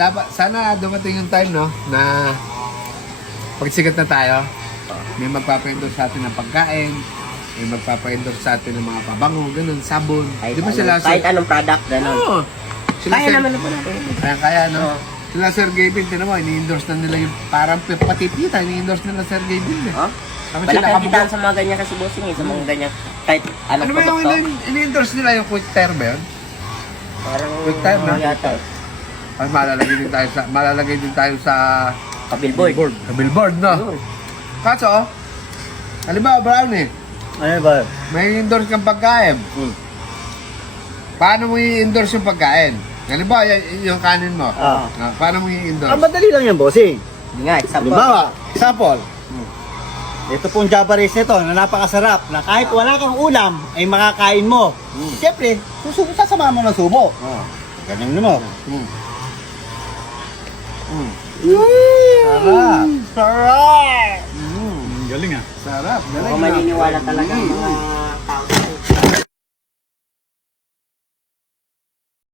dapat, sana dumating yung time, no, na pagsikat na tayo, may magpapa-endorse sa atin ng pagkain, may magpapa-endorse sa atin ng mga pabango, ganun, sabon. Kahit, Di ba sila? kahit anong product, gano'n. Oo. Sila Kaya naman po natin. Kaya, no? Sila Sir Gavin, tinan mo, ini-endorse na nila yung parang patipita, ini-endorse nila Sir Gavin. Eh. Oh? Kami Wala sila kang kabugo. kitaan sa mga ganyan kasi bossing eh, sa mga ganyan. Kahit anong Ano ba yung produkto. ini-endorse nila yung quick tire ba yun? Parang Quick time, no? yata. Ay, malalagay din tayo sa Ka-billboard. Sa billboard, no? Yun. Kaso, halimbawa, Brownie, Ano ba? may endorse kang pagkain. Paano mo i-endorse yung pagkain? Halimbawa, yung kanin mo. Ah. Paano mo i-endorse? Madali lang yan, bossing. Hindi nga, example. Halimbawa, example. Ito pong Java Rice nito na napakasarap na kahit wala kang ulam ay makakain mo. Siyempre, sasama mo ng subo. Ganyan mo. Sarap! Sarap! Galing ah. Sarap. Galing Kung maniniwala talaga ang mga